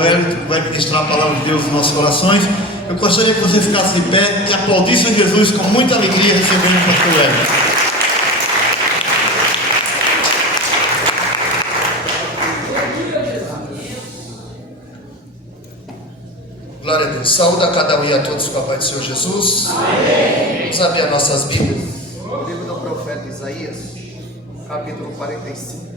Wellington, que vai ministrar a palavra de Deus nos nossos corações. Eu gostaria que você ficasse de pé e aplaudisse a Jesus com muita alegria recebendo o pastor Wellington. Glória a Deus. Saúde a cada um e a todos com a paz do Senhor Jesus. Amém. Vamos abrir as nossas Bíblias. O livro do profeta Isaías, capítulo 45.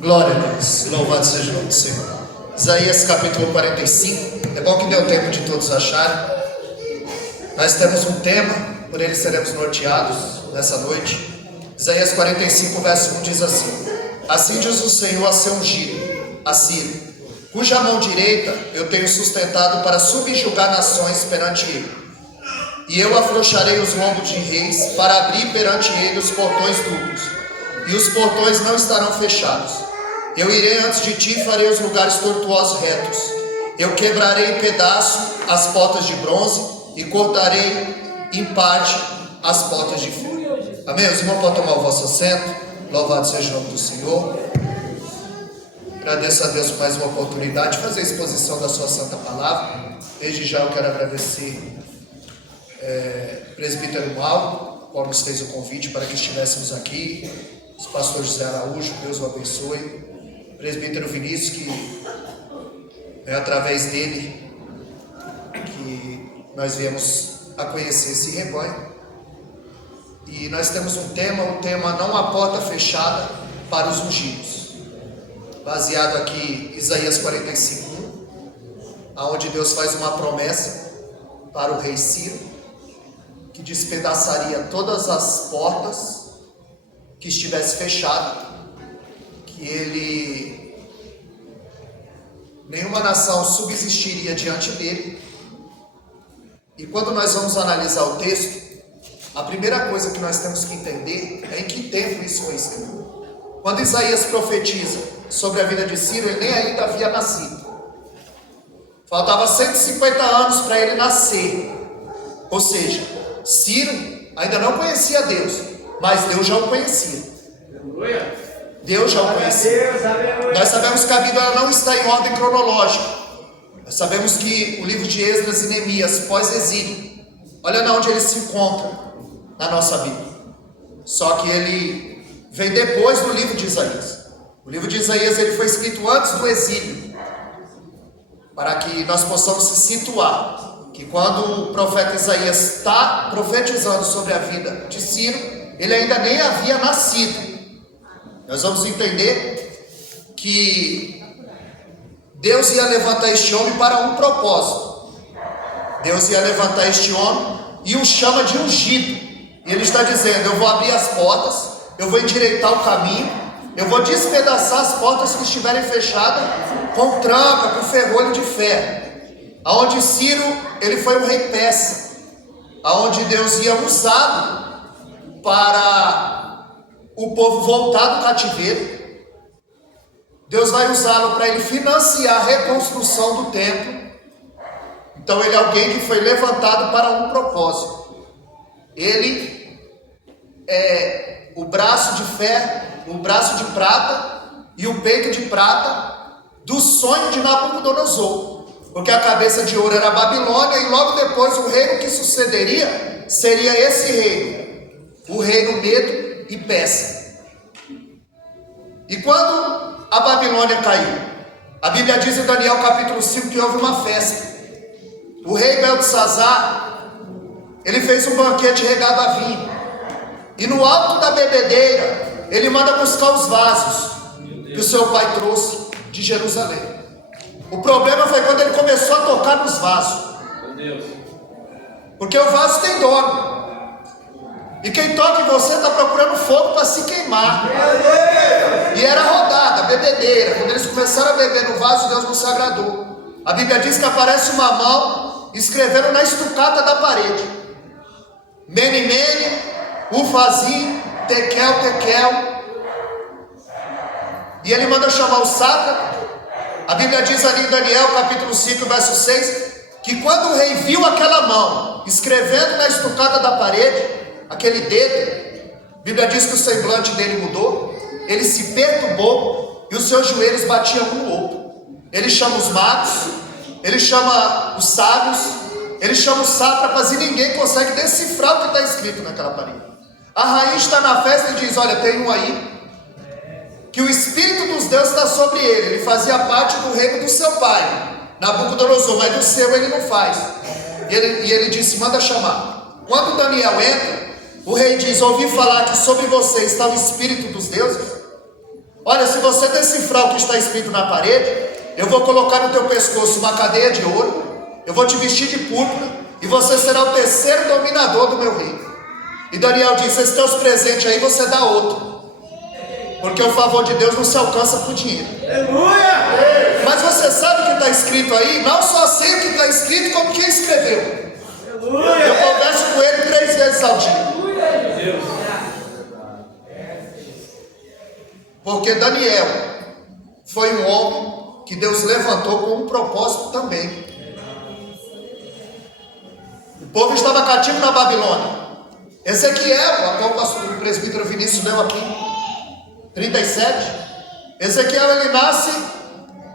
Glória a Deus, louvado seja o nome do Senhor. Isaías capítulo 45. É bom que deu tempo de todos acharem. Nós temos um tema, por ele seremos norteados nessa noite. Isaías 45, verso 1 diz assim: Assim diz o Senhor a seu ungido, a Ciro, cuja mão direita eu tenho sustentado para subjugar nações perante ele. E eu afrouxarei os lombos de reis para abrir perante ele os portões duplos, e os portões não estarão fechados. Eu irei antes de ti e farei os lugares tortuosos retos. Eu quebrarei em pedaço as portas de bronze e cortarei em parte as portas de ferro. Amém? Os irmãos podem tomar o vosso assento. Louvado seja o nome do Senhor. Agradeço a Deus por mais uma oportunidade de fazer a exposição da sua santa palavra. Desde já eu quero agradecer o presbítero Mauro, qual nos fez o convite para que estivéssemos aqui. Os pastores José Araújo, Deus o abençoe. Presbítero Vinícius, que é através dele que nós viemos a conhecer esse rebanho. E nós temos o tema não há porta fechada para os ungidos, baseado aqui em Isaías 45:1, onde Deus faz uma promessa para o rei Ciro, que despedaçaria todas as portas que estivesse fechada, que nenhuma nação subsistiria diante dele. E quando nós vamos analisar o texto, a primeira coisa que nós temos que entender é em que tempo isso foi escrito. Quando Isaías profetiza sobre a vida de Ciro, ele nem ainda havia nascido. Faltava 150 anos para ele nascer. Ou seja, Ciro ainda não conhecia Deus, mas Deus já o conhecia. Deus já o conhecia. Nós sabemos que a Bíblia não está em ordem cronológica. Nós sabemos que o livro de Esdras e Neemias, pós-exílio, olha onde ele se encontra na nossa Bíblia. Só que ele vem depois do livro de Isaías. O livro de Isaías ele foi escrito antes do exílio, para que nós possamos se situar que quando o profeta Isaías está profetizando sobre a vida de Ciro, ele ainda nem havia nascido. Nós vamos entender que Deus ia levantar este homem para um propósito. Deus ia levantar este homem e o chama de ungido. E ele está dizendo: eu vou abrir as portas, eu vou endireitar o caminho, eu vou despedaçar as portas que estiverem fechadas com tranca, com ferrolho de ferro. Aonde Ciro, ele foi um rei persa, aonde Deus ia usá-lo para o povo voltar do cativeiro. Deus vai usá-lo para ele financiar a reconstrução do templo. Então ele é alguém que foi levantado para um propósito. Ele é o braço de ferro, o braço de prata e o peito de prata do sonho de Nabucodonosor. Porque a cabeça de ouro era a Babilônia, e logo depois o reino que sucederia seria esse reino, o reino Medo e peça. E quando a Babilônia caiu, a Bíblia diz em Daniel capítulo 5 que houve uma festa. O rei Beltesazar, ele fez um banquete regado a vinho. E no alto da bebedeira, ele manda buscar os vasos que o seu pai trouxe de Jerusalém. O problema foi quando ele começou a tocar nos vasos. Porque o vaso tem dono. E quem toca em você está procurando fogo para se queimar. E era rodada, bebedeira. Quando eles começaram a beber no vaso, Deus não se agradou. A Bíblia diz que aparece uma mão escrevendo na estucata da parede: Mene, Mene, Ufazim, Tekel, Tekel. E ele manda chamar o sátrapa. A Bíblia diz ali em Daniel capítulo 5, verso 6, que quando o rei viu aquela mão escrevendo na estucata da parede, aquele dedo, a Bíblia diz que o semblante dele mudou, ele se perturbou e os seus joelhos batiam um no outro. Ele chama os magos, ele chama os sábios, ele chama os sátrapas e ninguém consegue decifrar o que está escrito naquela parede. A rainha está na festa e diz: olha, tem um aí que o Espírito dos deuses está sobre ele. Ele fazia parte do reino do seu pai, Nabucodonosor, mas do seu ele não faz. E ele disse: manda chamar. Quando Daniel entra, o rei diz: ouvi falar que sobre você está o Espírito dos deuses. Olha, se você decifrar o que está escrito na parede, eu vou colocar no teu pescoço uma cadeia de ouro, eu vou te vestir de púrpura, e você será o terceiro dominador do meu reino. E Daniel diz: esses teus presentes aí você dá outro, porque o favor de Deus não se alcança por dinheiro. Aleluia! Mas você sabe o que está escrito aí? Não só sei o que está escrito, como quem escreveu. Aleluia! Eu converso com ele 3 vezes ao dia. Porque Daniel foi um homem que Deus levantou com um propósito também. O povo estava cativo na Babilônia. Ezequiel, a qual o presbítero Vinícius leu aqui, 37. Ezequiel, ele nasce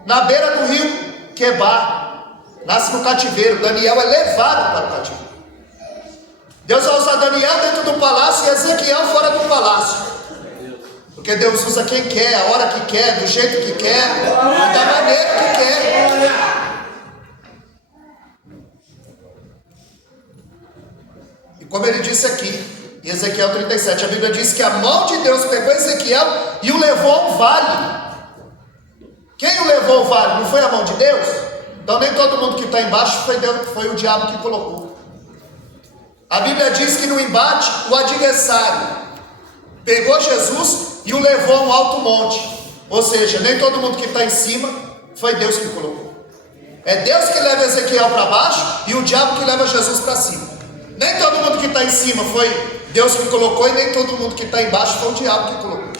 na beira do rio Quebar, nasce no cativeiro. Daniel é levado para o cativeiro. Deus vai usar Daniel dentro do palácio e Ezequiel fora do palácio, porque Deus usa quem quer, a hora que quer, do jeito que quer, da maneira que quer. E como ele disse aqui em Ezequiel 37, a Bíblia diz que a mão de Deus pegou Ezequiel e o levou ao vale. Quem o levou ao vale? Não foi a mão de Deus? Então nem todo mundo que está embaixo foi o diabo que colocou. A Bíblia diz que no embate o adversário pegou Jesus e o levou a um alto monte. Ou seja, nem todo mundo que está em cima foi Deus que colocou. É Deus que leva Ezequiel para baixo e o diabo que leva Jesus para cima. Nem todo mundo que está em cima foi Deus que colocou e nem todo mundo que está embaixo foi o diabo que colocou.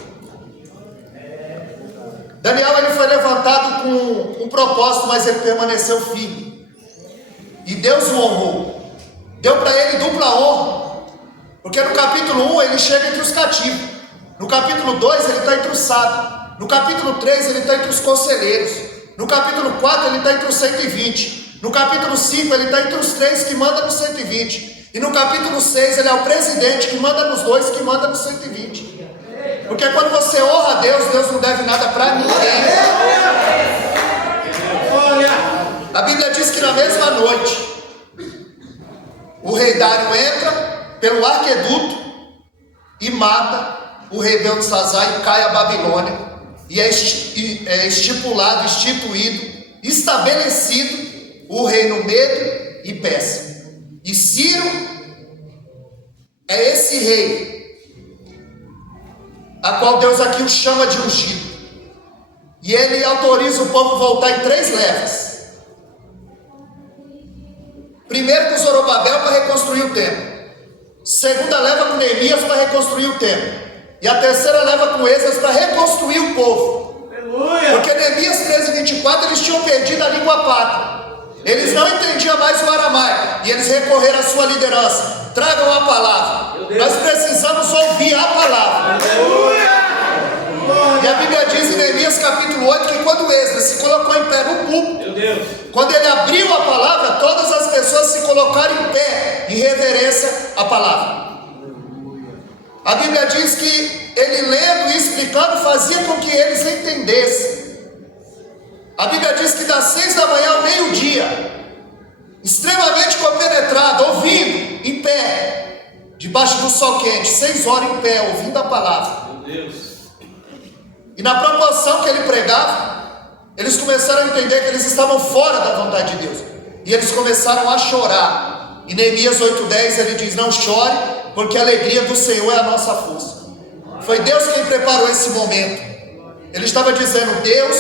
Daniel, ele foi levantado com um propósito, mas ele permaneceu firme. E Deus o honrou. Deu para ele dupla honra. Porque no capítulo 1 ele chega entre os cativos. No capítulo 2 ele está entre os sábios. No capítulo 3 ele está entre os conselheiros. No capítulo 4 ele está entre os 120. No capítulo 5 ele está entre os 3 que mandam nos 120. E no capítulo 6 ele é o presidente que manda nos 2 que manda nos 120. Porque quando você honra a Deus, Deus não deve nada para ninguém. A Bíblia diz que na mesma noite o rei Dário entra pelo arqueduto e mata o rei Beltesazar e cai a Babilônia. E é estipulado, instituído, estabelecido o reino Medo e Persa. E Ciro é esse rei a qual Deus aqui o chama de ungido. E ele autoriza o povo a voltar em 3 levas. Primeiro com Zorobabel para reconstruir o templo. Segunda leva com Neemias para reconstruir o templo. E a terceira leva com Esdras para reconstruir o povo. Aleluia. Porque Neemias 13:24 eles tinham perdido a língua pátria. Eles não entendiam mais o aramaico. E eles recorreram à sua liderança. Tragam a palavra. Nós precisamos ouvir a palavra. Aleluia. E a Bíblia diz em Neemias capítulo 8 que quando Esdras se colocou em pé no púlpito, quando ele abriu a palavra, todas as pessoas se colocaram em pé em reverência à palavra. A Bíblia diz que ele lendo e explicando fazia com que eles entendessem. A Bíblia diz que das 6 da manhã ao meio-dia, extremamente compenetrado, ouvindo, em pé, debaixo do sol quente, 6 horas em pé, ouvindo a palavra. Meu Deus. E na proporção que ele pregava, eles começaram a entender que eles estavam fora da vontade de Deus. E eles começaram a chorar. E Neemias 8:10 ele diz: não chore, porque a alegria do Senhor é a nossa força. Foi Deus quem preparou esse momento. Ele estava dizendo: Deus,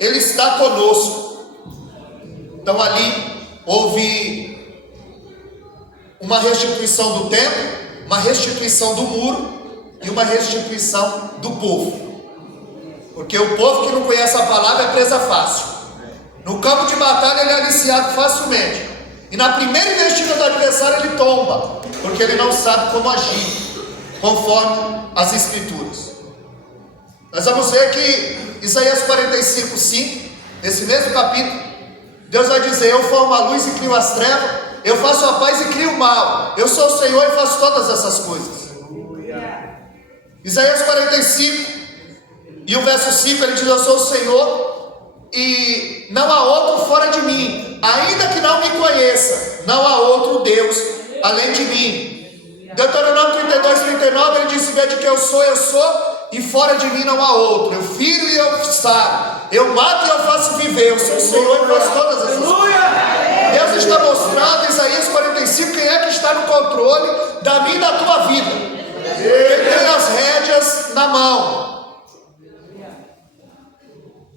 Ele está conosco. Então ali houve uma restituição do templo, uma restituição do muro e uma restituição do povo. Porque o povo que não conhece a palavra é presa fácil. No campo de batalha ele é aliciado facilmente. E na primeira investida do adversário ele tomba, porque ele não sabe como agir, conforme as escrituras. Nós vamos ver que Isaías 45:5, nesse mesmo capítulo, Deus vai dizer: eu formo a luz e crio as trevas, eu faço a paz e crio o mal, eu sou o Senhor e faço todas essas coisas. Isaías 45 e o verso 5 ele diz: eu sou o Senhor e não há outro fora de mim, ainda que não me conheça, não há outro Deus além de mim. Deuteronômio 32:39 ele diz: vede que eu sou e fora de mim não há outro. Eu firo e eu saro, eu mato e eu faço viver, eu sou o Senhor e faço todas essas coisas. Deus está mostrando em Isaías 45 quem é que está no controle da minha e da tua vida, quem tem as rédeas na mão.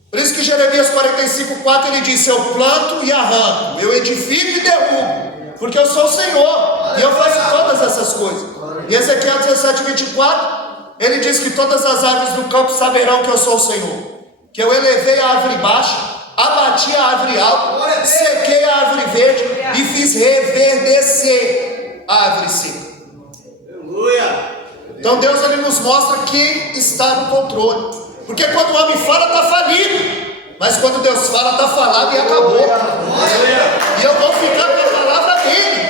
Por isso que Jeremias 45:4 ele diz: eu planto e arranco, eu edifico e derrubo, porque eu sou o Senhor e eu faço todas essas coisas. E Ezequiel 17:24 ele diz que todas as árvores do campo saberão que eu sou o Senhor, que eu elevei a árvore baixa, abati a árvore alta, sequei a árvore verde e fiz reverdecer a árvore seca. Então Deus ele nos mostra que está no controle. Porque quando o homem fala, está falido. Mas quando Deus fala, está falado e acabou. E eu vou ficar com a palavra dele.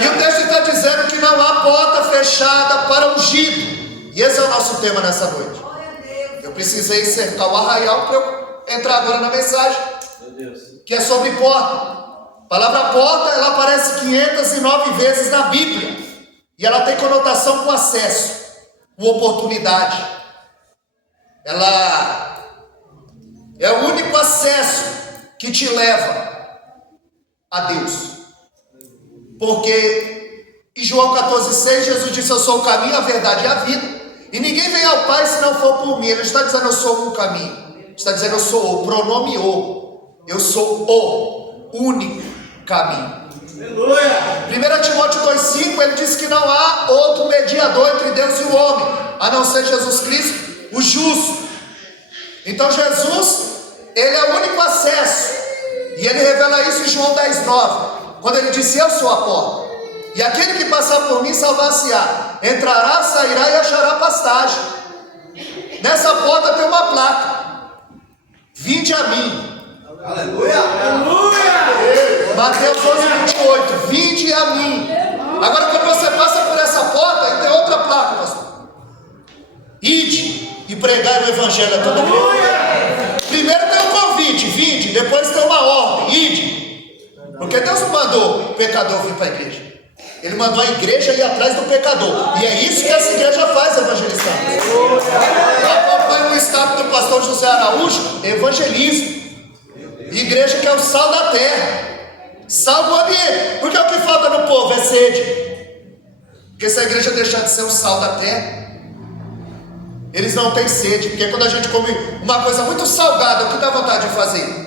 E o texto está dizendo que não há porta fechada para ungido. E esse é o nosso tema nessa noite. Eu precisei cercar o arraial para eu entrar agora na mensagem, que é sobre porta. A palavra porta, ela aparece 509 vezes na Bíblia. E ela tem conotação com acesso, uma oportunidade. Ela é o único acesso que te leva a Deus. Porque em João 14,6 Jesus disse: eu sou o caminho, a verdade e a vida, e ninguém vem ao Pai se não for por mim. Ele está dizendo: eu sou um caminho. Ele está dizendo: eu sou o pronome o. Eu sou o único caminho. 1 Timóteo 2,5 ele diz que não há outro mediador entre Deus e o homem, a não ser Jesus Cristo, o justo. Então Jesus, ele é o único acesso. E ele revela isso em João 10,9, quando ele disse: eu sou a porta, e aquele que passar por mim salvar-se-á, entrará, sairá e achará pastagem. Nessa porta tem uma placa: vinde a mim. Aleluia, aleluia. Mateus 11:28, vinde a mim. Agora quando você passa por essa porta, aí tem outra placa, pastor: ide e pregai o evangelho a toda criatura. Primeiro tem um convite, vinde. Depois tem uma ordem, ide. Porque Deus não mandou o pecador vir para a igreja, Ele mandou a igreja ir atrás do pecador. E é isso que essa igreja faz, evangelizando. Acompanha o estado do pastor José Araújo, evangelismo. Igreja que é o sal da terra, sal do ambiente. Porque o que falta no povo é sede. Porque se a igreja deixar de ser o sal da terra, eles não têm sede. Porque quando a gente come uma coisa muito salgada, o que dá vontade de fazer?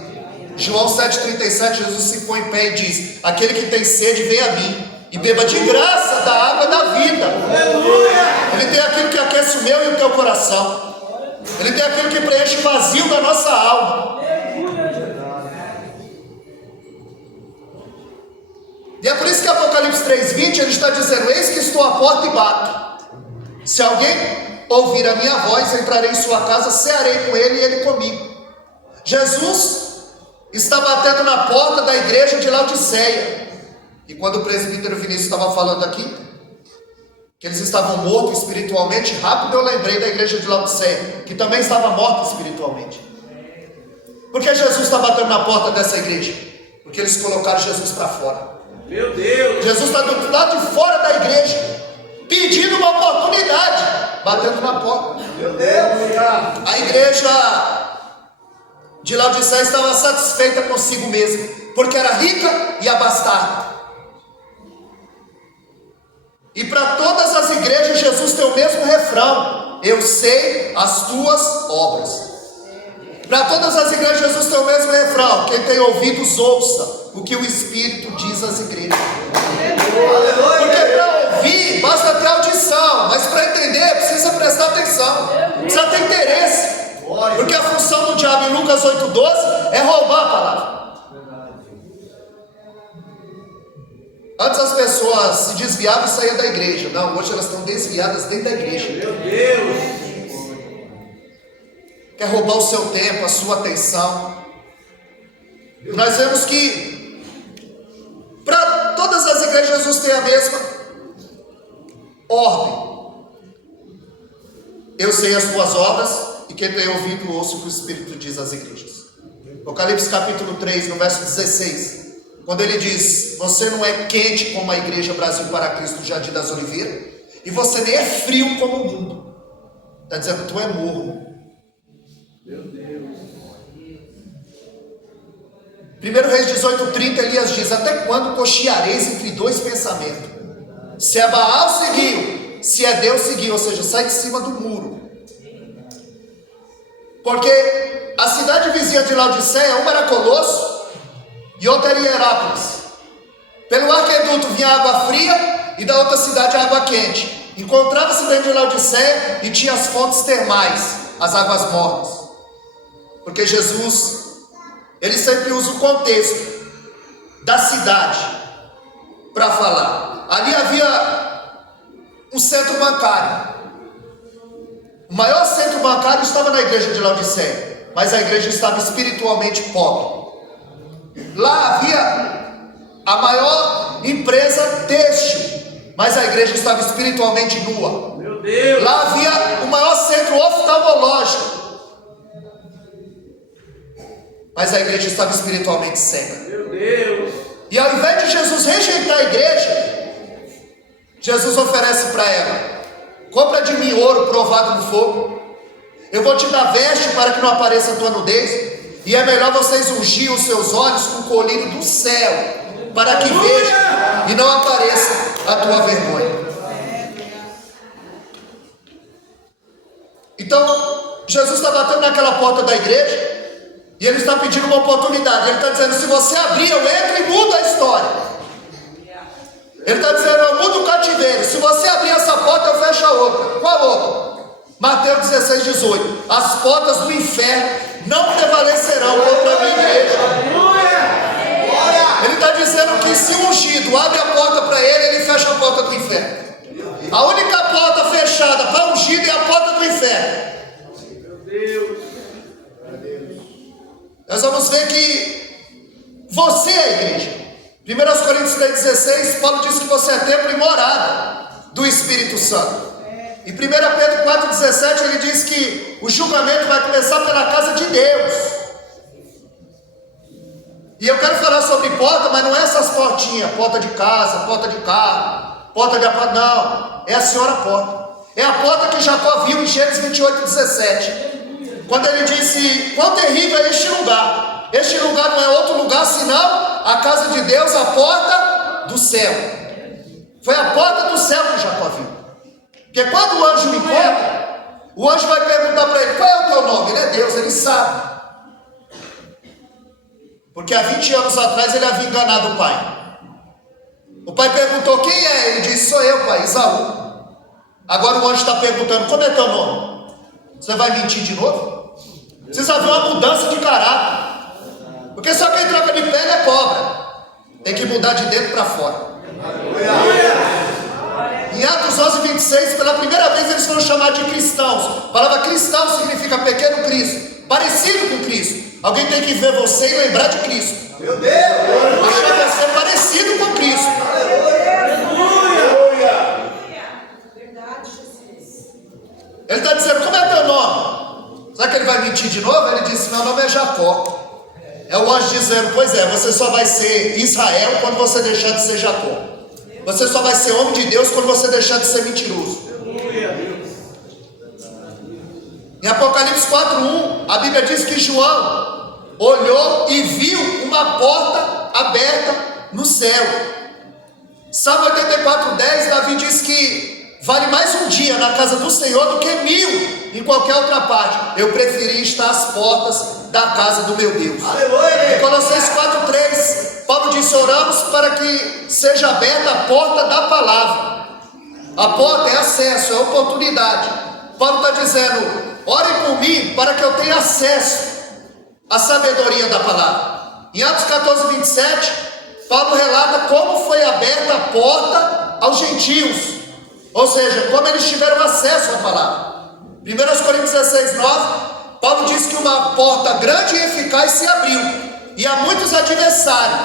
João 7,37, Jesus se põe em pé e diz: aquele que tem sede, vem a mim e beba de graça da água da vida. Ele tem aquilo que aquece o meu e o teu coração. Ele tem aquilo que preenche o vazio da nossa alma. E é por isso que Apocalipse 3,20 ele está dizendo: eis que estou à porta e bato. Se alguém ouvir a minha voz, entrarei em sua casa, cearei com ele e ele comigo. Jesus está batendo na porta da igreja de Laodiceia. E quando o presbítero Vinícius estava falando aqui, que eles estavam mortos espiritualmente, rápido eu lembrei da igreja de Laodiceia, que também estava morta espiritualmente. Por que Jesus está batendo na porta dessa igreja? Porque eles colocaram Jesus para fora. Meu Deus! Jesus está do lado de fora da igreja, pedindo uma oportunidade, batendo na porta. Meu Deus! A igreja de Laodiceia estava satisfeita consigo mesma, porque era rica e abastada. E para todas as igrejas Jesus tem o mesmo refrão: eu sei as tuas obras. Para todas as igrejas Jesus tem o mesmo refrão: quem tem ouvidos ouça o que o Espírito diz às igrejas. Porque para ouvir basta ter audição, mas para entender precisa prestar atenção, precisa ter interesse. Porque a função do diabo em Lucas 8,12 é roubar a palavra. Antes as pessoas se desviavam e saíam da igreja. Não, hoje elas estão desviadas dentro da igreja. Meu Deus! Quer roubar o seu tempo, a sua atenção. Nós vemos que para todas as igrejas Jesus tem a mesma ordem. Eu sei as tuas obras, e quem tem ouvido ouça o que o Espírito diz às igrejas. Apocalipse capítulo 3, no verso 16. Quando ele diz: você não é quente como a igreja Brasil para Cristo do Jardim das Oliveiras, e você nem é frio como o mundo. Está dizendo que tu é morno. Meu Deus! 1 Reis 18:30, Elias diz: até quando cocheareis entre dois pensamentos? Se é Baal, seguiu; se é Deus, seguiu. Ou seja, sai de cima do muro. Porque a cidade vizinha de Laodiceia, uma era Colosso e outra era Hierápolis. Pelo arqueduto vinha água fria e da outra cidade água quente. Encontrava-se dentro de Laodiceia e tinha as fontes termais, as águas mornas. Porque Jesus, ele sempre usa o contexto da cidade para falar. Ali havia um centro bancário. O maior centro bancário estava na igreja de Laodiceia, mas a igreja estava espiritualmente pobre. Lá havia a maior empresa têxtil, mas a igreja estava espiritualmente nua. Meu Deus! Lá havia o maior centro oftalmológico, mas a igreja estava espiritualmente cega. Meu Deus! E ao invés de Jesus rejeitar a igreja, Jesus oferece para ela: compra de mim ouro provado no fogo, eu vou te dar veste para que não apareça a tua nudez, e é melhor vocês ungir os seus olhos com o colírio do céu, para que vejam e não apareça a tua vergonha. Então, Jesus está batendo naquela porta da igreja, e ele está pedindo uma oportunidade. Ele está dizendo: se você abrir, eu entro e mudo a história. Ele está dizendo: eu mudo o cativeiro. Se você abrir essa porta, eu fecho a outra. Qual outra? Mateus 16:18. As portas do inferno não prevalecerão contra a minha igreja. Ele está dizendo que se o ungido abre a porta para ele, ele fecha a porta do inferno. A única porta fechada para o ungido é a porta do inferno. Meu Deus! Nós vamos ver que você é a igreja. 1 Coríntios 3,16, Paulo diz que você é templo e morada do Espírito Santo. Em 1 Pedro 4,17 ele diz que o julgamento vai começar pela casa de Deus. E eu quero falar sobre porta, mas não é essas portinhas: porta de casa, porta de carro, porta de apartamento. Não, é a senhora porta. É a porta que Jacó viu em Gênesis 28,17, quando ele disse: quão terrível é este lugar. Este lugar não é outro lugar senão a casa de Deus, a porta do céu. Foi a porta do céu que Jacó viu. Porque quando o anjo encontra, o anjo vai perguntar para ele: qual é o teu nome? Ele é Deus, ele sabe. Porque há 20 anos atrás ele havia enganado o pai. O pai perguntou: quem é? Ele disse: sou eu, pai, Isaú. Agora o anjo está perguntando: como é teu nome? Você vai mentir de novo? Precisa haver uma mudança de caráter. Porque só quem troca de pele é cobra. Tem que mudar de dentro para fora. Em Atos 11:26, pela primeira vez eles foram chamados de cristãos. A palavra cristão significa pequeno Cristo, parecido com Cristo. Alguém tem que ver você e lembrar de Cristo. Meu Deus! Deixar você parecido com Cristo. Ele está dizendo, como é teu nome? Será que ele vai mentir de novo? Ele disse, meu nome é Jacó. É o anjo dizendo, pois é, você só vai ser Israel quando você deixar de ser Jacó. Você só vai ser homem de Deus quando você deixar de ser mentiroso. Em Apocalipse 4:1, a Bíblia diz que João olhou e viu uma porta aberta no céu. Salmo 84:10, Davi diz que vale mais um dia na casa do Senhor do que 1000 em qualquer outra parte. Eu preferi estar às portas da casa do meu Deus. Aleluia. Em Colossenses 4:3, Paulo disse, oramos para que seja aberta a porta da palavra. A porta é acesso, é oportunidade. Paulo está dizendo, orem por mim para que eu tenha acesso à sabedoria da palavra. Em Atos 14:27, Paulo relata como foi aberta a porta aos gentios. Ou seja, como eles tiveram acesso à palavra. 1 Coríntios 16:9, Paulo diz que uma porta grande e eficaz se abriu. E há muitos adversários.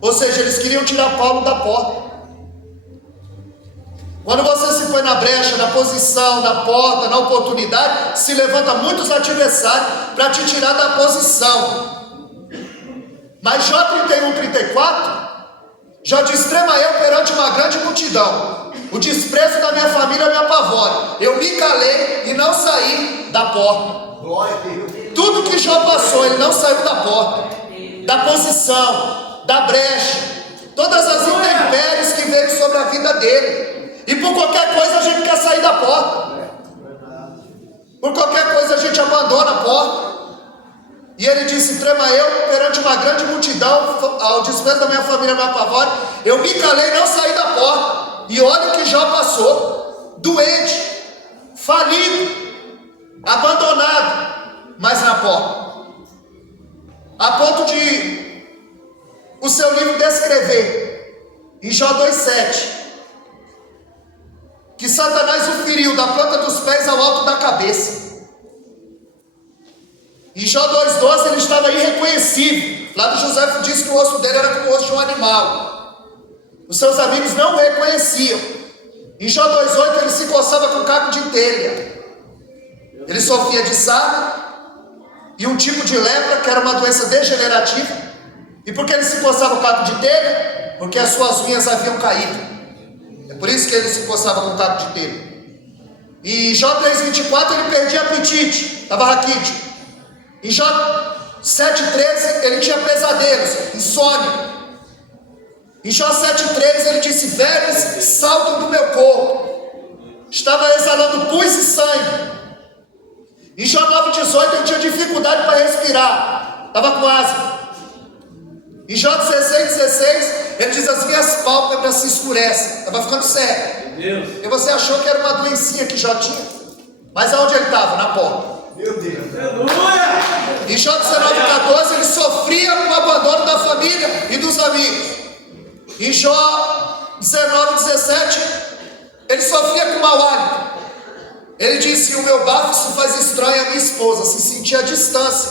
Ou seja, eles queriam tirar Paulo da porta. Quando você se põe na brecha, na posição, na porta, na oportunidade, se levanta muitos adversários para te tirar da posição. Mas Jó 31:34, já diz, trema eu perante uma grande multidão. O desprezo da minha família me apavora. Eu me calei e não saí da porta. Glória a Deus. Tudo que Jó passou, ele não saiu da porta, da posição, da brecha, todas as intempéries que veio sobre a vida dele. E por qualquer coisa a gente quer sair da porta. Por qualquer coisa a gente abandona a porta. E ele disse, trema eu perante uma grande multidão, ao desprezo da minha família me apavora. Eu me calei e não saí da porta. E olha o que Jó passou, doente, falido, abandonado, mas na porta. A ponto de o seu livro descrever, em Jó 2:7, que Satanás o feriu da planta dos pés ao alto da cabeça. Em Jó 2:12 ele estava irreconhecível. Flávio José disse que o rosto dele era como o rosto de um animal. Os seus amigos não o reconheciam. Em Jó 2:8 ele se coçava com caco de telha. Ele sofria de sarna e um tipo de lepra, que era uma doença degenerativa. E por que ele se coçava com caco de telha? Porque as suas unhas haviam caído. É por isso que ele se coçava com caco de telha. Em Jó 3:24 ele perdia apetite, estava raquítico. Em Jó 7:13 ele tinha pesadelos, insônia. Em Jó 7:3 ele disse, vermes saltam do meu corpo. Estava exalando pus e sangue. Em Jó 9:18 ele tinha dificuldade para respirar, estava com asma. Em Jó 16:16 ele diz, as minhas pálpebras se escurecem, estava ficando cego. E você achou que era uma doencinha que Jó tinha? Mas aonde ele estava? Na porta. Meu Deus. Aleluia. Em Jó 19:14 ele sofria com o abandono da família e dos amigos. Em Jó 19:17 ele sofria com mau hálito. Ele disse, o meu bafo se faz estranho à minha esposa, se sentia a distância,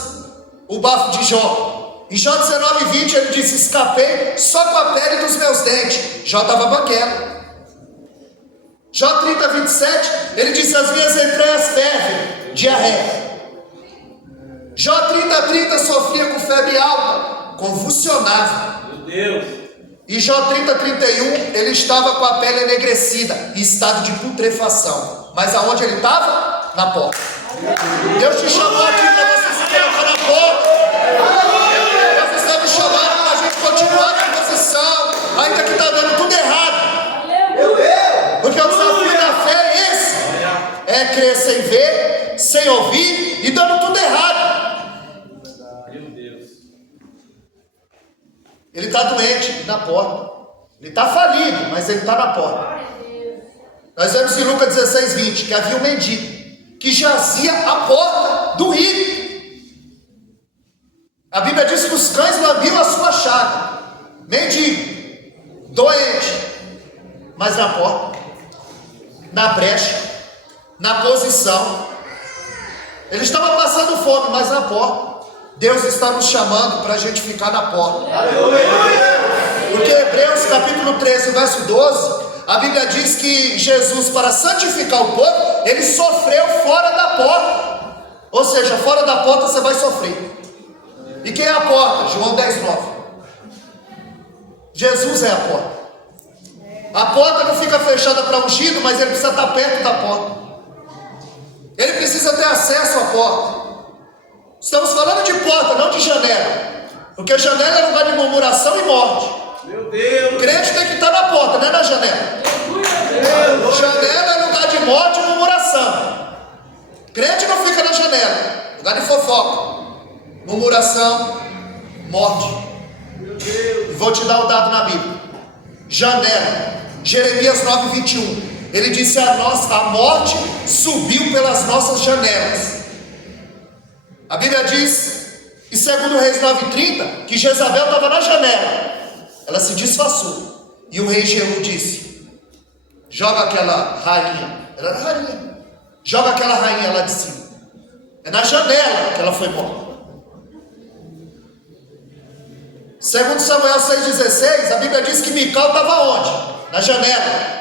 o bafo de Jó. Em Jó 19:20 ele disse, escapei só com a pele dos meus dentes. Jó estava banquelo. Jó 30:27 ele disse, as minhas entranhas fervem, diarreia. Jó 30:30 sofria com febre alta, convulsionava. Meu Deus. E Jó 30:31 ele estava com a pele enegrecida, em estado de putrefação. Mas aonde ele estava? Na porta. Deus te chamou aqui para você se colocar na porta. Deus está me chamando para a gente continuar na posição, ainda que está dando tudo errado. Meu Deus. Porque o desafio da fé é esse: é crer sem ver, sem ouvir e dando tudo errado. Meu Deus. Ele está doente na porta. Ele está falido, mas ele está na porta. Nós vemos em Lucas 16:20 que havia um mendigo que jazia à porta do rico. A Bíblia diz que os cães lambiam a sua chaga. Mendigo, doente, mas na porta, na brecha, na posição. Ele estava passando fome, mas na porta. Deus está nos chamando para a gente ficar na porta. Aleluia. Porque Hebreus capítulo 13, verso 12, A Bíblia diz que Jesus, para santificar o povo, ele sofreu fora da porta. Ou seja, fora da porta você vai sofrer. E quem é a porta? João 10:9. Jesus é a porta. A porta não fica fechada para ungido, mas ele precisa estar perto da porta. Ele precisa ter acesso à porta. Estamos falando de porta, não de janela. Porque janela é lugar de murmuração e morte. Meu Deus. O crente tem que estar na porta, não é na janela. Janela é lugar de morte e murmuração. Crente não fica na janela, lugar de fofoca, murmuração, morte. Vou te dar o dado na Bíblia. Janela, Jeremias 9:21. Ele disse a morte subiu pelas nossas janelas. A Bíblia diz, em 2 Reis 9:30, que Jezabel estava na janela. Ela se disfarçou. E o rei Jeú disse: joga aquela rainha. Ela era rainha. Joga aquela rainha lá de cima. É na janela que ela foi morta. Segundo Samuel 6,16, a Bíblia diz que Mical estava onde? Na janela.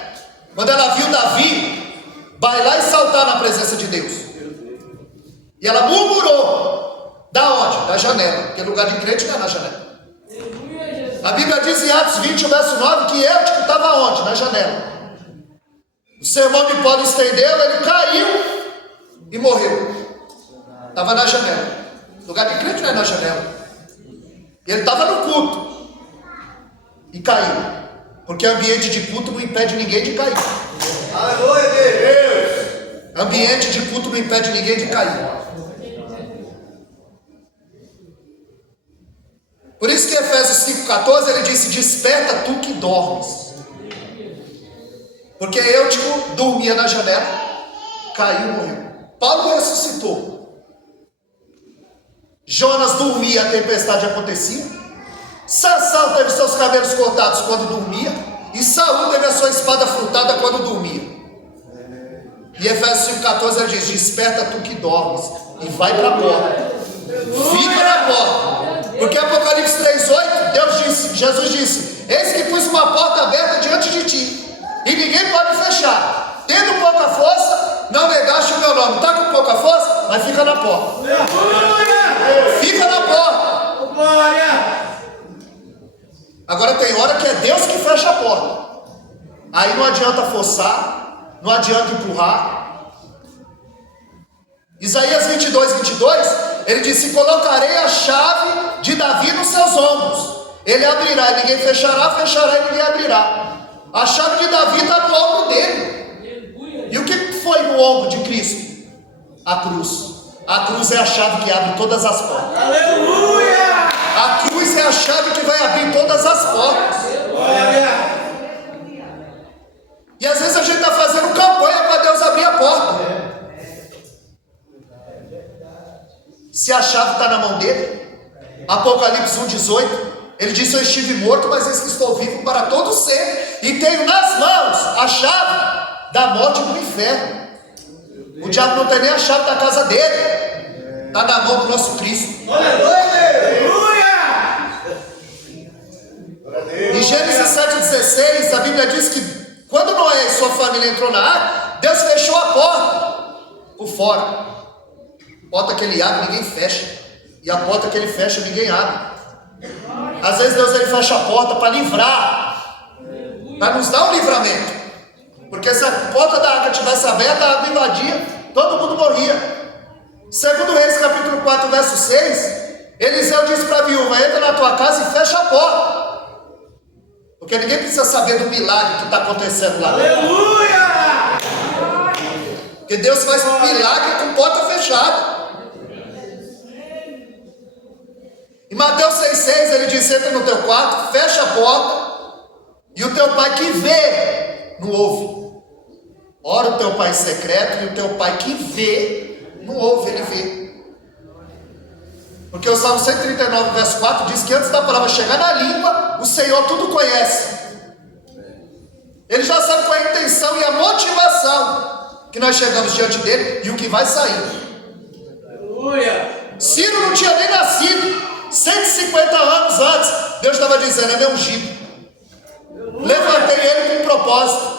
Quando ela viu Davi bailar e saltar na presença de Deus. E ela murmurou. Da onde? Da janela. Porque lugar de crente não é na janela. A Bíblia diz em Atos 20, verso 9, que Eutico estava onde? Na janela. O sermão de Paulo estendeu, ele caiu e morreu. Estava na janela. Lugar de crente não é na janela. Ele estava no culto e caiu. Porque ambiente de culto não impede ninguém de cair. Aleluia, Deus. Ambiente de culto não impede ninguém de cair. Por isso que em Efésios 5,14 ele disse: desperta tu que dormes. Porque Eutico dormia na janela, caiu e morreu. Paulo ressuscitou. Jonas dormia, a tempestade acontecia. Sansão teve seus cabelos cortados quando dormia. E Saul teve a sua espada furtada quando dormia. E Efésios 5,14 ele diz: desperta tu que dormes e vai para a porta. Fica na porta. Porque Apocalipse 3,8 Jesus disse: eis que pus uma porta aberta diante de ti, e ninguém pode fechar. Tendo pouca força, não negaste o meu nome. Está com pouca força? Mas fica na porta. Fica na porta. Glória. Agora tem hora que é Deus que fecha a porta. Aí não adianta forçar, não adianta empurrar. Isaías 22, ele disse: colocarei a chave de Davi nos seus ombros. Ele abrirá e ninguém fechará, fechará e ninguém abrirá. A chave de Davi está no ombro dele. E o que foi no ombro de Cristo? A cruz. A cruz é a chave que abre todas as portas. Aleluia. A cruz é a chave que vai abrir todas as portas. Glória. E às vezes a gente está fazendo campanha para Deus abrir a porta. Se a chave está na mão dele, Apocalipse 1,18, ele disse: eu estive morto, mas eis que estou vivo para todo ser, e tenho nas mãos a chave da morte e do inferno. O diabo não tem nem a chave da casa dele, está na mão do nosso Cristo. Aleluia. Em Gênesis 7,16, a Bíblia diz que quando Noé e sua família entrou na arca, Deus fechou a porta por fora. Porta que ele abre, ninguém fecha. E a porta que ele fecha, ninguém abre. Às vezes Deus ele fecha a porta para livrar, para nos dar um livramento. Porque se a porta da arca tivesse aberta, a água invadia, todo mundo morria. Segundo Reis capítulo 4, verso 6, Eliseu disse para a viúva: entra na tua casa e fecha a porta. Porque ninguém precisa saber do milagre que está acontecendo lá dentro. Aleluia. Porque Deus faz um milagre com porta fechada. Em Mateus 6,6 ele diz: entra no teu quarto, fecha a porta, e o teu pai que vê não ouve. Ora o teu pai secreto, e o teu pai que vê não ouve, ele vê. Porque o Salmo 139, verso 4 diz que antes da palavra chegar na língua, o Senhor tudo conhece. Ele já sabe qual é a intenção e a motivação que nós chegamos diante dele e o que vai sair. Aleluia. Ciro não tinha nem nascido. 150 anos antes, Deus estava dizendo: é meu ungido. Levantei ele com um propósito.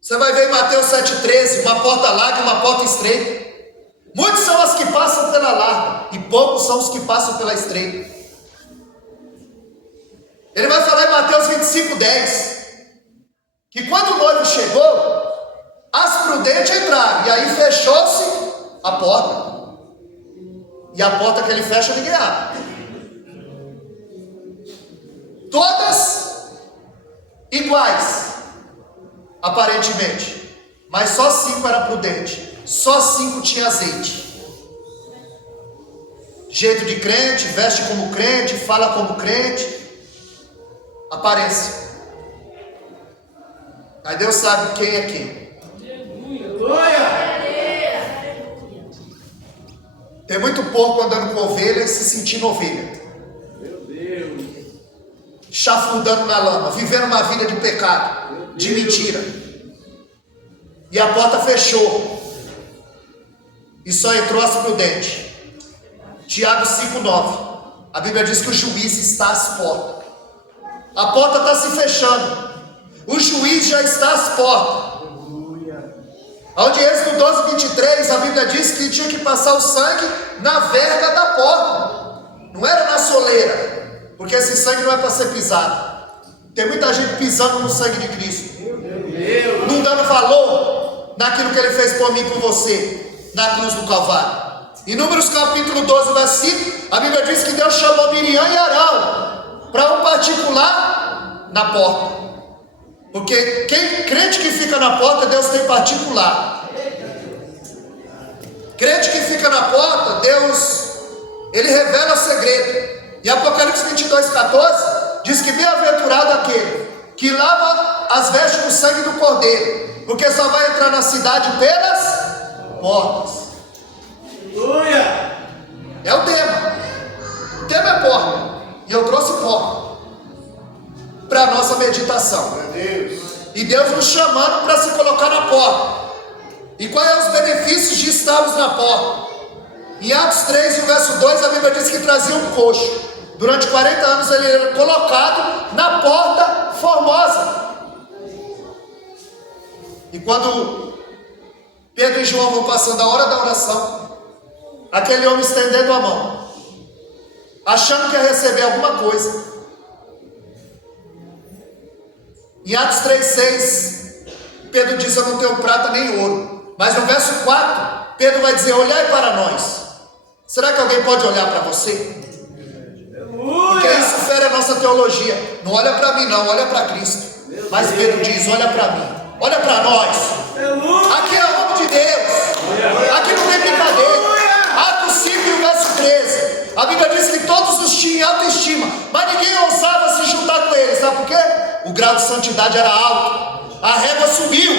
Você vai ver em Mateus 7,13, uma porta larga e uma porta estreita. Muitos são as que passam pela larga, e poucos são os que passam pela estreita. Ele vai falar em Mateus 25,10, que quando o noivo chegou, as prudentes entraram, e aí fechou-se a porta. E a porta que ele fecha, ninguém abre. Todas iguais, aparentemente, mas só 5 era prudente, só 5 tinha azeite. Jeito de crente, veste como crente, fala como crente, aparência. Aí Deus sabe quem é quem. Tem muito porco andando com ovelha e se sentindo ovelha. Chafurdando na lama, vivendo uma vida de pecado, de mentira. E a porta fechou. E só entrou as prudentes. Tiago 5,9. A Bíblia diz que o juiz está às portas. A porta está se fechando. O juiz já está às portas. Onde Êxodo 12:23, a Bíblia diz que tinha que passar o sangue na verga da porta. Não era na soleira, porque esse sangue não é para ser pisado. Tem muita gente pisando no sangue de Cristo, não dando valor naquilo que Ele fez por mim e por você, na cruz do Calvário. Em Números capítulo 12, versículo, a Bíblia diz que Deus chamou Miriam e Arão para um particular na porta. Porque quem crente que fica na porta, Deus tem particular. Crente que fica na porta, Deus, Ele revela o segredo. E Apocalipse 22:14 diz que bem-aventurado aquele que lava as vestes no sangue do Cordeiro, porque só vai entrar na cidade pelas portas. É o tema. O tema é porta. E eu trouxe porta para a nossa meditação. E Deus nos chamando para se colocar na porta. E quais são os benefícios de estarmos na porta? Em Atos 3, no verso 2, a Bíblia diz que trazia um coxo. Durante 40 anos ele era colocado na porta formosa. E quando Pedro e João vão passando a hora da oração, aquele homem estendendo a mão, achando que ia receber alguma coisa. Em Atos 3,6, Pedro diz: eu não tenho prata nem ouro. Mas no verso 4, Pedro vai dizer: olhai para nós. Será que alguém pode olhar para você? Porque isso fere a nossa teologia. Não olha para mim não, olha para Cristo. Mas Pedro diz: olha para mim, olha para nós. Aqui é o nome de Deus. Aqui não tem brincadeira. Atos 5, verso 13. A Bíblia diz que todos os tinham autoestima, mas ninguém ousava se juntar com eles. Sabe por quê? O grau de santidade era alto. A régua subiu.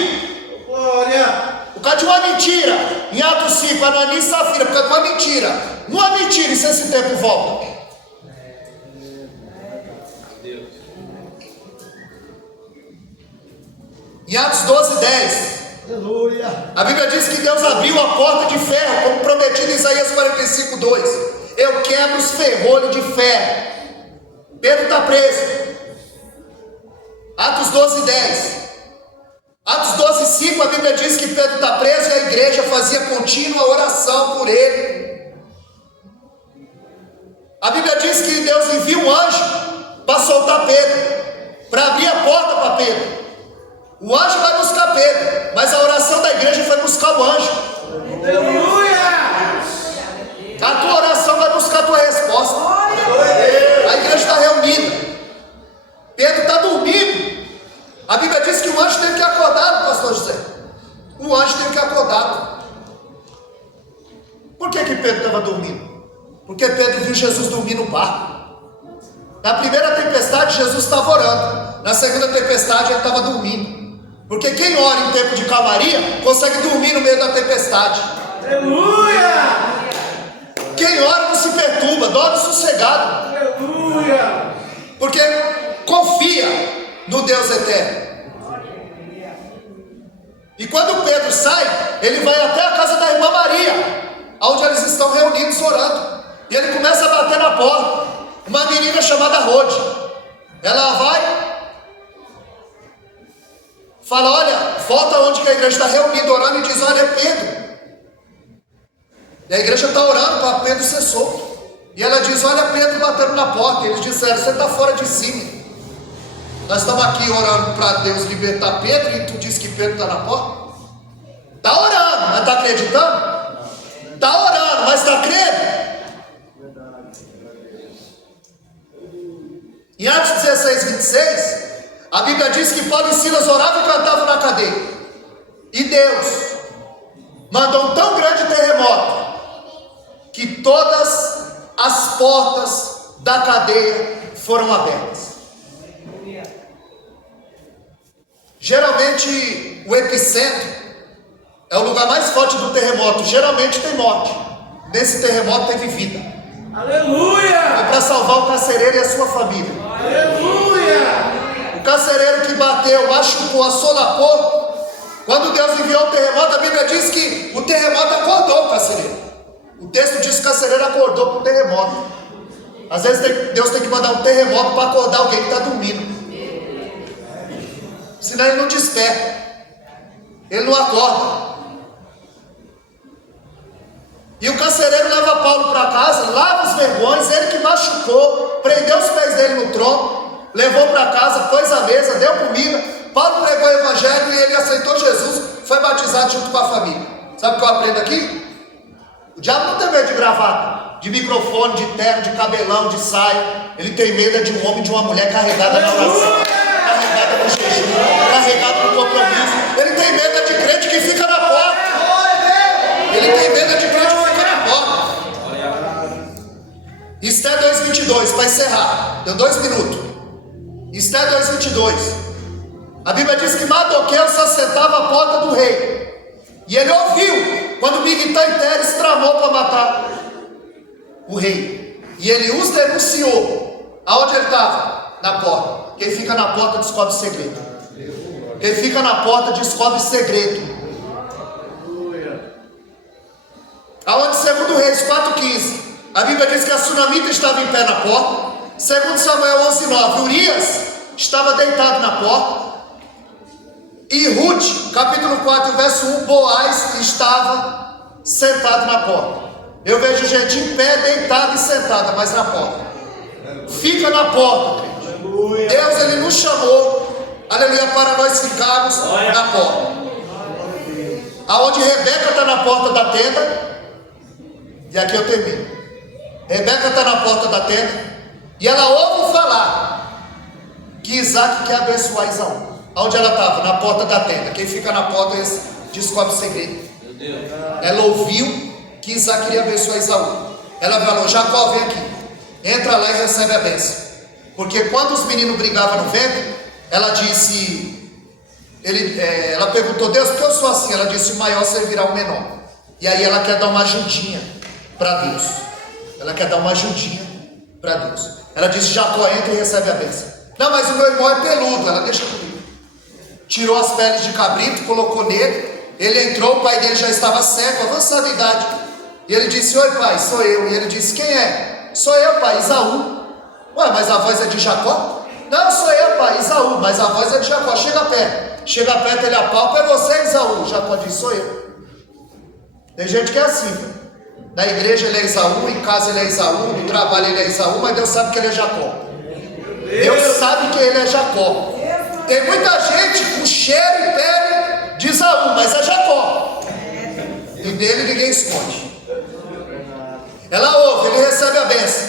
Por causa de uma mentira. Em Atos 5, Ananias e Safira, por causa de uma mentira. Uma mentira, e se esse tempo volta. Em Atos 12:10, a Bíblia diz que Deus abriu a porta de ferro, como prometido em Isaías 45:2. Eu quebro os ferrolhos de ferro. Pedro está preso. Atos 12:10. Atos 12:5, a Bíblia diz que Pedro está preso e a igreja fazia contínua oração por ele. A Bíblia diz que Deus envia um anjo para soltar Pedro, para abrir a porta para Pedro. O anjo vai buscar Pedro, mas a oração da igreja foi buscar o anjo. A tua oração vai buscar a tua resposta. A igreja está reunida. Pedro está dormindo. A Bíblia diz que o anjo teve que acordar, pastor José. O anjo teve que acordar. Por que Pedro estava dormindo? Porque Pedro viu Jesus dormir no barco. Na primeira tempestade, Jesus estava orando. Na segunda tempestade, ele estava dormindo. Porque quem ora em tempo de calmaria consegue dormir no meio da tempestade. Aleluia! Quem ora não se perturba, dorme sossegado. Aleluia! Porque confia no Deus eterno. E quando Pedro sai, ele vai até a casa da irmã Maria, onde eles estão reunidos orando. E ele começa a bater na porta. uma menina chamada Rode. Ela vai, fala, olha, volta onde que a igreja está reunida, orando, e diz, olha, é Pedro. E a igreja está orando para Pedro ser solto. E ela diz, olha Pedro batendo na porta. E eles disseram, você está fora de si. Nós estamos aqui orando para Deus libertar Pedro, e tu diz que Pedro está na porta? Está orando, mas está acreditando? Está orando, mas está crendo? Em Atos 16, 26, a Bíblia diz que Paulo e Silas oravam e cantavam na cadeia. E Deus mandou um tão grande terremoto que todas as portas da cadeia foram abertas. Geralmente o epicentro é o lugar mais forte do terremoto. Geralmente tem morte. Nesse terremoto teve vida. Aleluia! É para salvar o carcereiro e a sua família. Aleluia! O carcereiro que bateu, machucou, assolapou. Quando Deus enviou o terremoto, a Bíblia diz que o terremoto acordou o carcereiro. O texto diz que o carcereiro acordou com o terremoto. Às vezes Deus tem que mandar um terremoto para acordar alguém que está dormindo. Senão ele não desperta. Ele não acorda. E o carcereiro leva Paulo para casa, lava os vergões, ele que machucou, prendeu os pés dele no tronco, levou para casa, pôs a mesa, deu comida. Paulo pregou o evangelho e ele aceitou Jesus, foi batizado junto com a família. Sabe o que eu aprendo aqui? O diabo não tem medo de gravata, de microfone, de terno, de cabelão, de saia. Ele tem medo de um homem e de uma mulher carregada na oração, carregada no jejum, carregada no compromisso. Ele tem medo de crente que fica na porta. Ele tem medo de crente que fica na porta. Esté 2:22, para encerrar, deu 2 minutos. Esté 2:22. A Bíblia diz que Mardoqueu se assentava à porta do rei. E ele ouviu quando Bigtã e Teres tramou para matar o rei. E ele os denunciou. Aonde ele estava? Na porta. Quem fica na porta descobre segredo. Quem fica na porta descobre segredo. Aonde, segundo Reis 4:15, a Bíblia diz que a sunamita estava em pé na porta. Segundo Samuel 11:9, Urias estava deitado na porta. E Ruth, capítulo 4, verso 1, Boaz estava sentado na porta. Eu vejo gente em pé, deitada e sentada, mas na porta. Fica na porta, crente. Deus, Ele nos chamou, aleluia, para nós ficarmos na porta. Aonde Rebeca está na porta da tenda, e aqui eu termino. Rebeca está na porta da tenda, e ela ouve falar que Isaac quer abençoar Esaú. Aonde ela estava? Na porta da tenda. Quem fica na porta descobre o segredo. Ela ouviu que Isaac queria abençoar Esaú. Ela falou, Jacó, vem aqui. Entra lá e recebe a bênção. Porque quando os meninos brigavam no ventre, ela disse, ela perguntou, Deus, por que eu sou assim? Ela disse, o maior servirá o menor. E aí ela quer dar uma ajudinha para Deus. Ela quer dar uma ajudinha para Deus. Ela disse, Jacó, entra e recebe a bênção. Não, mas o meu irmão é peludo. Ela deixa comigo. Tirou as peles de cabrito, colocou nele. Ele entrou, o pai dele já estava cego, avançada idade. E ele disse, oi pai, sou eu. E ele disse, quem é? Sou eu, pai, Esaú. Ué, mas a voz é de Jacó? Não, sou eu, pai, Esaú, mas a voz é de Jacó. Chega perto. Chega perto, ele apalpa, é você, Esaú. Jacó disse, sou eu. Tem gente que é assim, velho. Na igreja ele é Esaú, em casa ele é Esaú, no trabalho ele é Esaú, mas Deus sabe que ele é Jacó. Deus sabe que ele é Jacó. Tem muita gente com cheiro e pele de Esaú, mas é Jacó. E dele ninguém esconde. Ela ouve, ele recebe a bênção.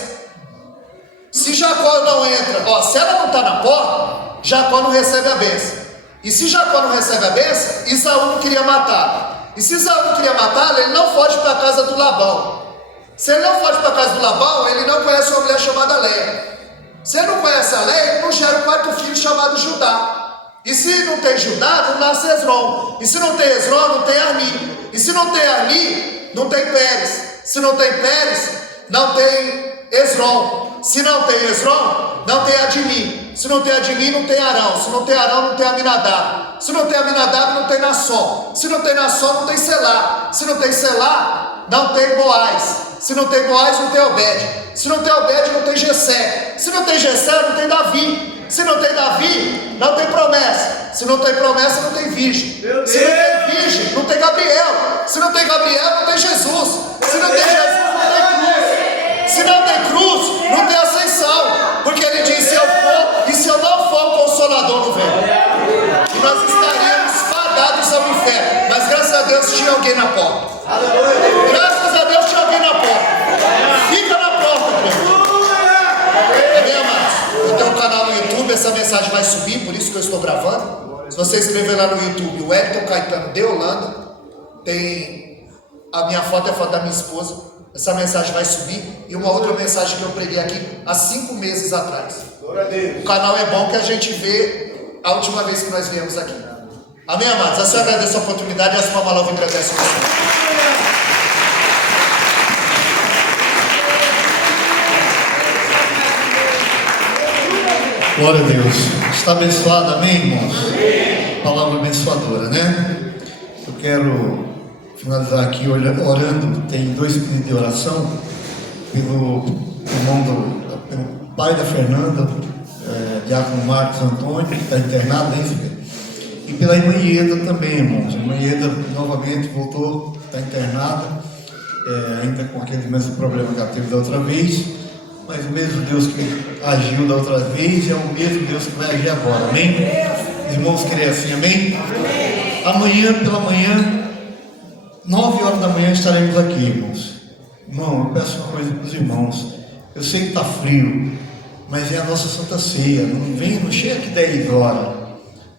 Se Jacó não entra, se ela não está na porta, Jacó não recebe a bênção. E se Jacó não recebe a bênção, Esaú não queria matar. E se Esaú não queria matá-lo, ele não foge para a casa do Labão. Se ele não foge para a casa do Labão, ele não conhece uma mulher chamada Léia. Se ele não conhece a Léia, ele não gera um quarto filho chamado Judá. E se não tem Judá, não nasce Esrom. E se não tem Esrom, não tem Arni. E se não tem Arni, não tem Pérez. Se não tem Pérez, não tem Esrom. Se não tem Esrom, não tem Admi. Se não tem Admi, não tem Arão. Se não tem Arão, não tem Aminadab. Se não tem Aminadab, não tem Nassó. Se não tem Nassó, não tem Selá. Se não tem Selá, não tem Boaz. Se não tem Boaz, não tem Obed. Se não tem Obed, não tem Jessé. Se não tem Jessé, não tem Davi. Se não tem Davi, não tem promessa. Se não tem promessa, não tem virgem. Se não tem virgem, não tem Gabriel. Se não tem Gabriel, não tem Jesus. Se não tem Jesus, não tem cruz. Se não tem cruz, não tem ascensão. Porque ele diz, se eu for, e se eu não for, o Consolador não vem. E nós estaríamos fadados ao inferno. Mas graças a Deus tinha alguém na porta. Graças a Deus tinha alguém na porta. Fica na porta, Deus. Amém, amados? Eu tenho um canal no YouTube, essa mensagem vai subir, por isso que eu estou gravando. Se você escrever lá no YouTube, o Wellington Caetano de Holanda, tem a minha foto, é a foto da minha esposa. Essa mensagem vai subir. E uma outra mensagem que eu preguei aqui há 5 meses atrás. O canal é bom que a gente vê a última vez que nós viemos aqui. Amém, amados? A senhora agradece a oportunidade e as palmas logo agradece o Senhor. Glória a Deus. Está abençoado, amém, irmãos? Palavra abençoadora, né? Eu quero finalizar aqui orando. Tem 2 pedidos de oração pelo pelo pai da Fernanda, Diácono Marcos Antônio, que está internado, né, filho? E pela irmã Ieda também, irmãos. A irmã Ieda novamente voltou, está internada, ainda com aquele mesmo problema que ela teve da outra vez. Mas o mesmo Deus que agiu da outra vez é o mesmo Deus que vai agir agora, amém? Os irmãos querem assim, amém? Amanhã, pela manhã, 9 horas da manhã estaremos aqui, irmãos. Irmão, eu peço uma coisa para os irmãos. Eu sei que está frio, mas é a nossa Santa Ceia. Não chega aqui 10 horas,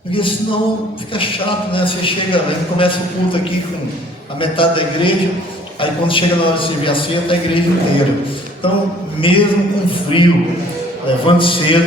porque senão fica chato, né? Você chega, aí começa o culto aqui com a metade da igreja, aí quando chega na hora de servir a ceia, está a igreja inteira. Então, mesmo com frio, levante cedo.